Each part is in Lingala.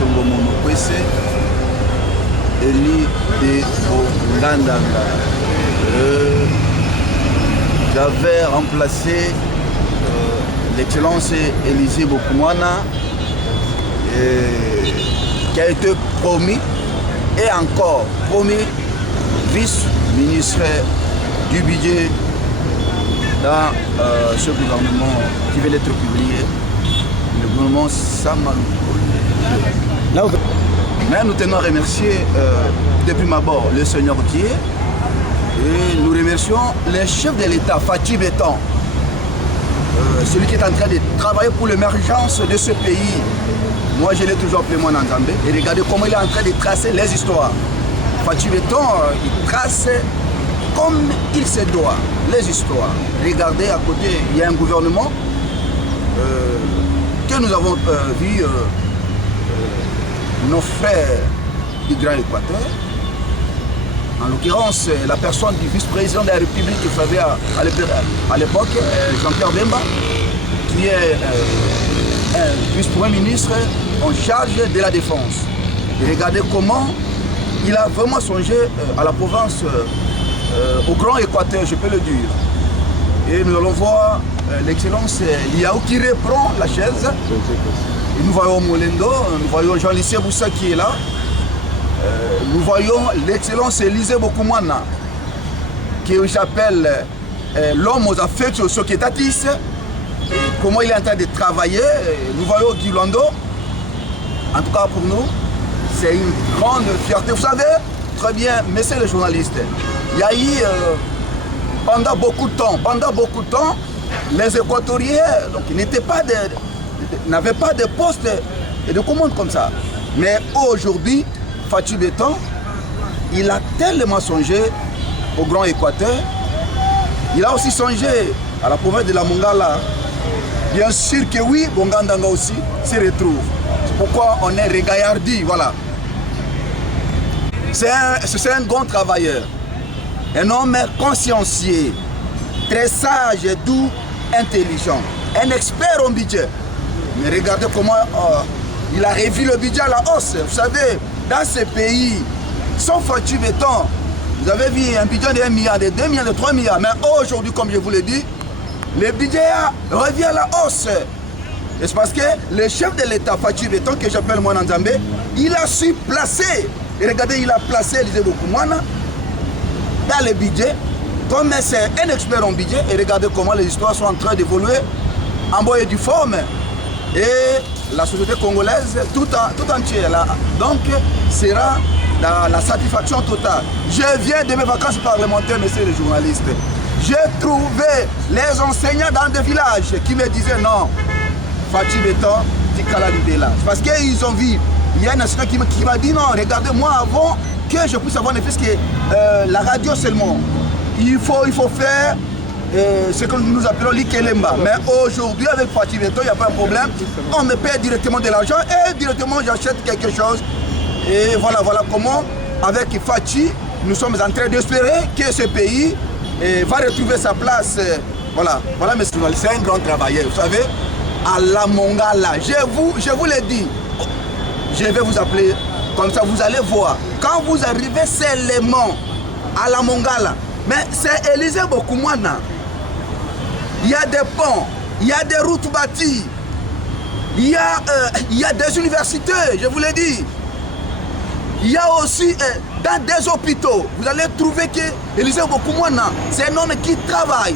Songomono Kwese, Eli de Bongandanga. J'avais remplacé l'excellence Élisée Bokoumana, qui a été promis et encore promis vice-ministre du budget dans ce gouvernement qui vient d'être publié, le gouvernement Samalou. Mais nous tenons à remercier depuis ma bord le Seigneur qui est, et nous remercions les chefs de l'État, Fatou Beton, celui qui est en train de travailler pour l'émergence de ce pays. Moi je l'ai toujours appelé mon Nzambé, et regardez comment il est en train de tracer les histoires. Fatou Beton, il trace comme il se doit les histoires. Regardez à côté, il y a un gouvernement que nous avons vu nos frères du Grand Équateur, en l'occurrence la personne du vice-président de la République à l'époque, Jean-Pierre Bemba, qui est un vice-premier ministre en charge de la défense. Et regardez comment il a vraiment songé à la province, au Grand Équateur, je peux le dire. Et nous allons voir l'excellence Liaou qui reprend la chaise. Et nous voyons Molendo, nous voyons Jean-Lycée Boussa qui est là. Nous voyons l'excellence Élisée Bokoumana, qui j'appelle l'homme aux affaires sociétatis. Comment il est en train de travailler. Nous voyons Guy Lando. En tout cas pour nous, c'est une grande fierté. Vous savez, très bien, messieurs les journalistes, il y a eu pendant beaucoup de temps, les Équatoriens n'avaient pas de poste et de commande comme ça. Mais aujourd'hui, Fatou Beton, il a tellement songé au Grand Équateur, il a aussi songé à la province de la Mongala. Bien sûr que oui, Bongandanga aussi s'y retrouve. C'est pourquoi on est regaillardi, voilà. C'est un grand travailleur, un homme consciencieux, très sage, doux, intelligent, un expert en budget. Mais regardez comment il a revu le budget à la hausse. Vous savez, dans ces pays, sans Fatou Beton, vous avez vu un budget de 1 milliard, de 2 milliards, de 3 milliards. Mais aujourd'hui, comme je vous l'ai dit, le budget revient à la hausse. Et c'est parce que le chef de l'État, Fatou Beton, que j'appelle Mwana Nzambé, il a su placer. Et regardez, il a placé Élisée Bokoumana dans le budget. Comme c'est un expert en budget, et regardez comment les histoires sont en train d'évoluer en bonne et due forme. Et la société congolaise tout entière là, donc sera dans la satisfaction totale. Je viens de mes vacances parlementaires, messieurs les journalistes. J'ai trouvé les enseignants dans des villages qui me disaient non, Fatou Beton, Tikala Libela. Parce qu'ils ont vu, il y a un enseignant qui m'a dit non, regardez, moi avant que je puisse avoir ne fût-ce que la radio seulement, il faut faire ce que nous appelons l'Ikelemba. Mais aujourd'hui, avec Fatou Beton, il n'y a pas de problème. On me paie directement de l'argent et directement j'achète quelque chose. Et voilà comment, avec Fatou, nous sommes en train d'espérer que ce pays va retrouver sa place. Voilà, monsieur, c'est un grand travailleur. Vous savez, à la Mongala, je vous l'ai dit, je vais vous appeler, comme ça vous allez voir. Quand vous arrivez seulement à la Mongala, mais c'est Élisée Bokoumana. Il y a des ponts, il y a des routes bâties, il y a des universités, je vous l'ai dit. Il y a aussi dans des hôpitaux, vous allez trouver que Élisée Bokoumana, c'est un homme qui travaille.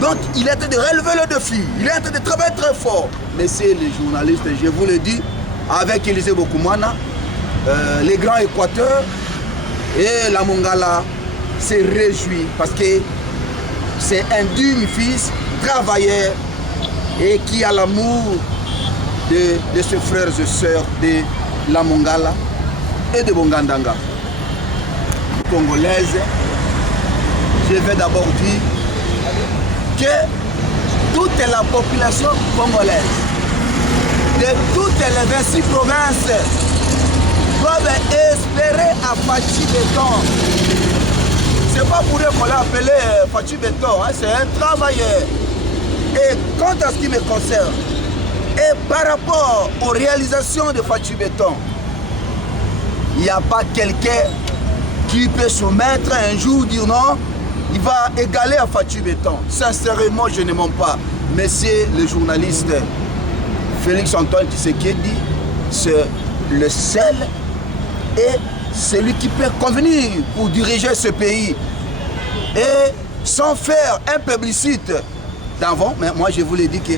Donc il est en train de relever le défi, il est en train de travailler très fort. Messieurs les journalistes, je vous le dis, avec Élisée Bokoumana, les Grands Équateurs et la Mongala se réjouit parce que c'est un digne fils, travailleur et qui a l'amour de ses frères et sœurs de la Mongala et de Bongandanga. Congolaise, je vais d'abord dire que toute la population congolaise de toutes les 26 provinces doivent espérer à Fatou Beton. C'est pas pour eux qu'on l'a appelé Fatou Beton, hein, c'est un travailleur. Et quant à ce qui me concerne, Et par rapport aux réalisations de Fatou Béton, il n'y a pas quelqu'un qui peut se mettre un jour dire non, il va égaler à Fatou Béton. Sincèrement, je ne mens pas. Monsieur le journaliste Félix Antoine Tshisekedi, c'est le seul et celui qui peut convenir pour diriger ce pays. Et sans faire un publicite d'avant, mais moi je vous l'ai dit que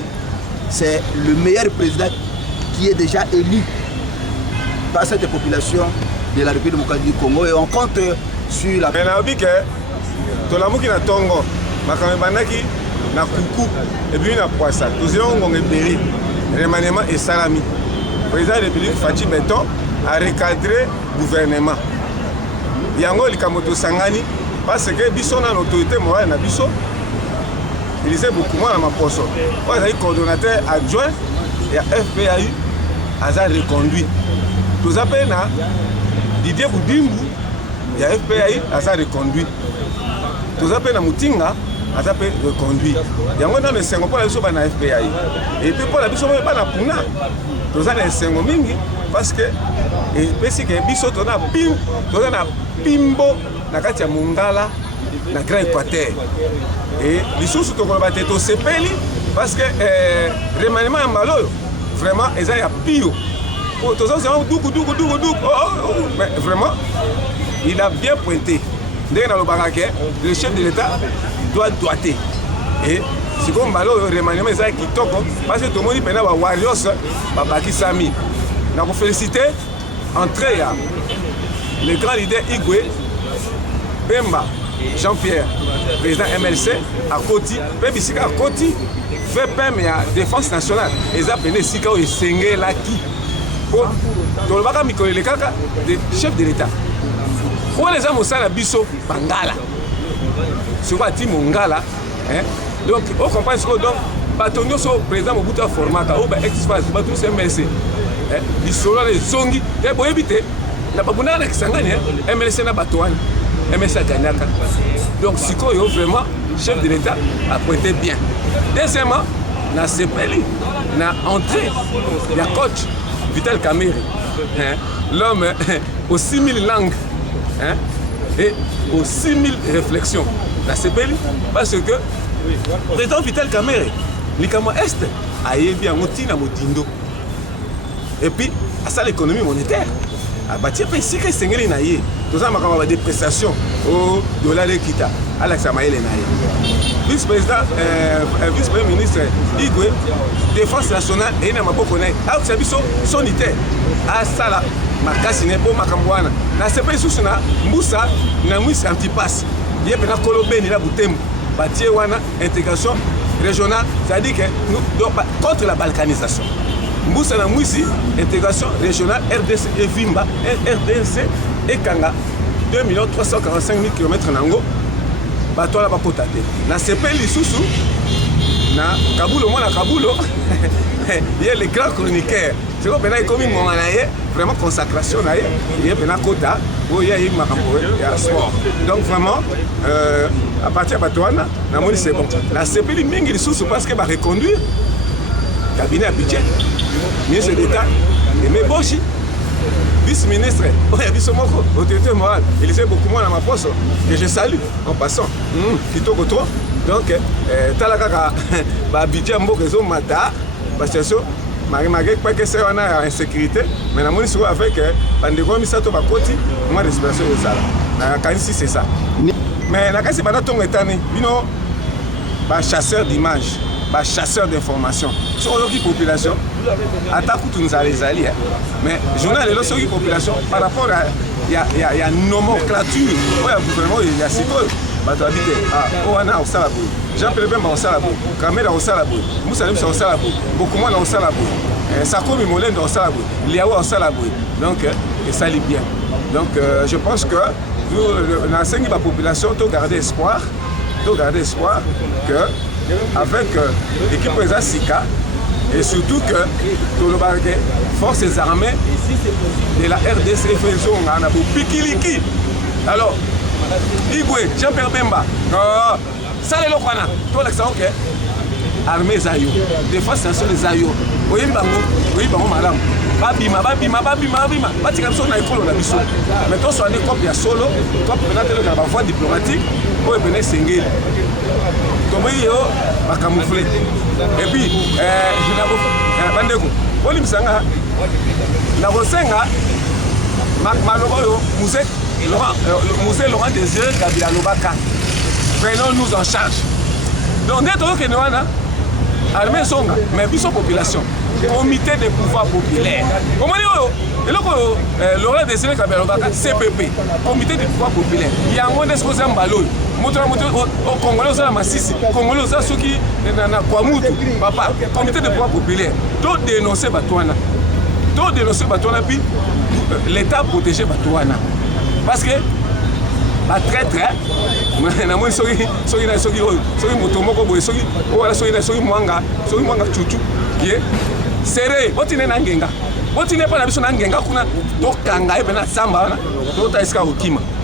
c'est le meilleur président qui est déjà élu par cette population de la République démocratique du Congo. Et on compte sur la... Mais na tolamuki na tongo makambo bandaki na kuku et puis na poissa tozelo ngonge peri remaniement et salami président de la République Fatou Béton a recadré gouvernement yango likamoto sangani parce que biso na l'autorité morale na biso il sait beaucoup moins à ma poste moi j'ai coordonnateur adjoint et FPAU aza reconduit tous appelés na Didier Boudimbu ya FPAU aza reconduit tous appelés na Mutinga aza pe reconduit yango na mesengo pour la biso na FPAU et puis pour la biso ba na puna tous na mesengo mingi parce que et pesi que biso tona pim tous na pimbo na kati ya Mongala na Grand Équateur et lisusu tokoloba te tosepeli parce que remaniement ya mbala vraiment eza ya pio tous ça doukou mais vraiment il a bien pointé ndenge na lobaka ke le chef de l'État doit doiter et si comme mbala remaniement eza kitoko parce que tomoni pena ba warriors babakisami na ko féliciter entrée ya le grand leader Igwe Bemba Jean-Pierre, président MLC, à Koti, Pébisika à Koti, fait PM à Défense nationale. Et ça, peine Sika ou Sengé Laki. Pour le Baka Mikole Kaka, des chefs de l'État. Pour les hommes au sein de Bisso, Bangala. C'est quoi, Tim Mongala. Donc, on comprend ce que donc, Batonio, so président Mobutu Formata, ou ex-phase, Batonio, c'est MLC. Ils sont là, les Songi, et pour éviter, la Babuna, MLC n'a pas MSA Ganyaka. Donc, Sikoyo, vraiment, chef de l'État, a pointé bien. Deuxièmement, na Sepeli, na entrée, il y a coach Vital Kamerhe, l'homme aux 6000 langues et aux 6000 réflexions. Na Sepeli, parce que le président Vital Kamerhe, l'Ikamo Est, a élevé un moti na motindo. Et puis, à ça, l'économie monétaire. A bâtir ici que c'est ngeli naie tout ça makamba des prestations au dollar de kita Alex Amaele naie vice-président vice-premier ministre Igwe défense nationale et na maboko naie a sabiso sonitaire a sala makasi ne bo makambwana na sepe susu na mbusa na mwisi antipasse yebe na kolobeni na butembo bâtir wana intégration régionale c'est-à-dire que nous contre la balkanisation Moussa na Mouissi, intégration régionale RDC et Vimba, RDC et Kanga, 2 345 000 km Nango, bateau la bakotate. Na Sepeli Soussou, na Kaboulo, moi na Kaboulo, il y a les grands chroniqueurs. C'est comme il comme mon anaye, vraiment consacration naye, il y a Bena Kota, où il y a eu Makambo, il y a sport. Donc vraiment, à partir de Batouana, na Moni c'est bon. La Sepeli Mingi Soussou parce qu'elle va reconduire. Cabinet à budget, ministre d'État, Aimé Boshi, vice-ministre, autorité morale, il sait beaucoup moins dans ma poste, que je salue en passant. Kito Gotro, donc, Talakaka, budget Mbokezo Mata, parce que Marie-Marie, pas que c'est une insécurité, mais la monnaie avec Pandégo Misato Bakoti, moi, respiration de ça. Quand c'est ça. Mais la casse, c'est pas ton état, chasseur d'images. Chasseur d'informations sur la population attaque tout nous allons aller mais journal est là sur la population par rapport à il y a nomenclature il y a siko bato habité oana au salabo Jean-Pierre Bemba au salabo Kamera au salabo Moussa Limsa au salabo beaucoup moins au salabo Sakomi Molende au salabo Liao au salabo donc et ça lit bien donc je pense que nous l'enseigne la population de garder espoir que avec l'équipe président Sika et surtout que les forces armées de la RDC faisant un pikiliki. Alors, Igwe, Jean-Pierre Bemba, ça les locaux, tout l'exemple que armée Zayo, défense nationale Zayo, oyebi bango malamu babima batika biso na ekolo na biso mais toswani cope ya solo cope pena teleka na bavoie diplomatique oyo pena esengeli toboyi yo bakamoufle et puis bandeko bolimbisanga nakosenga maloba oyo musée Laurent Désiré Kabila alobaka prenons-nous en charge donc nde tokokende wana armée songa mais biso population comité de pouvoir populaire omoni oyo eloko oyo Laurent Désiré Kabila alobaka CPP comité de pouvoir populaire yango nde sokoza mbala oyo moto na moto okongole ozala masisi kongole oza soki na kwa mutu papa comité de pouvoir populaire to dénoncer bato wana puis l'état protéger bato wana parce que batraître namoni soki moto moko boye soki mwanga chuchu ye sere botine na ngenga botine mpo na biso na ngenga kuna tokanga ye mpe na samba wana tota esika kokima